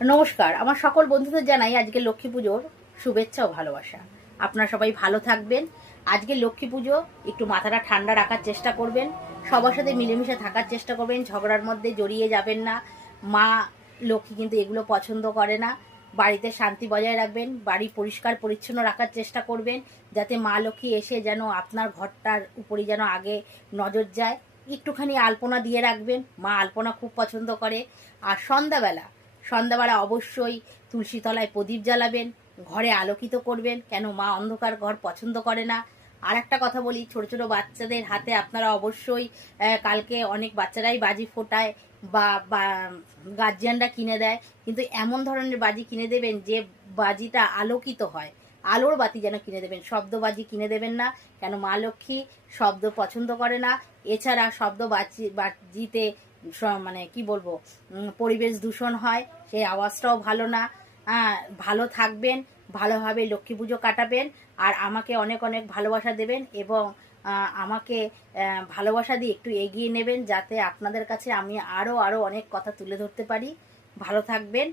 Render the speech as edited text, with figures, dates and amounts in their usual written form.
নমস্কার, আমার সকল বন্ধুদের জানাই আজকে লক্ষ্মী পুজোর শুভেচ্ছা ও ভালোবাসা। আপনারা সবাই ভালো থাকবেন। আজকে লক্ষ্মী পুজো, একটু মাথাটা ঠান্ডা রাখার চেষ্টা করবেন, সবার সাথে মিলেমিশে থাকার চেষ্টা করবেন, ঝগড়ার মধ্যে জড়িয়ে যাবেন না। মা লক্ষ্মী কিন্তু এগুলো পছন্দ করে না। বাড়িতে শান্তি বজায় রাখবেন, বাড়ি পরিষ্কার পরিচ্ছন্ন রাখার চেষ্টা করবেন, যাতে মা লক্ষ্মী এসে যেন আপনার ঘরটার উপরই যেন আগে নজর যায়। একটুখানি আলপনা দিয়ে রাখবেন, মা আলপনা খুব পছন্দ করে। আর সন্ধ্যাবেলা অবশ্যই তুলসী তলায় প্রদীপ জ্বালাবেন, ঘরে আলোকিত করবেন, কেন মা অন্ধকার ঘর পছন্দ করে না। আর একটা কথা বলি, ছোট ছোট বাচ্চাদের হাতে আপনারা অবশ্যই কালকে অনেক বাচ্চারাই বাজি ফোটায় বা গার্জিয়ানরা কিনে দেয়, কিন্তু এমন ধরনের বাজি কিনে দেবেন যে বাজিটা আলোকিত হয়। আলোর বাতি যেন কিনে দেবেন, শব্দ বাজি কিনে দেবেন না, কেন মা লক্ষ্মী শব্দ পছন্দ করে না। এছাড়া শব্দ বাজিতে মানে কি বলবো, পরিবেশ দূষণ হয়, সেই আওয়াজটাও ভালো না। ভালো থাকবেন, ভালোভাবে লক্ষ্মী পুজো কাটাবেন, আর আমাকে অনেক অনেক ভালোবাসা দেবেন, এবং আমাকে ভালোবাসা দিয়ে একটু এগিয়ে নেবেন, যাতে আপনাদের কাছে আমি আরও অনেক কথা তুলে ধরতে পারি। ভালো থাকবেন।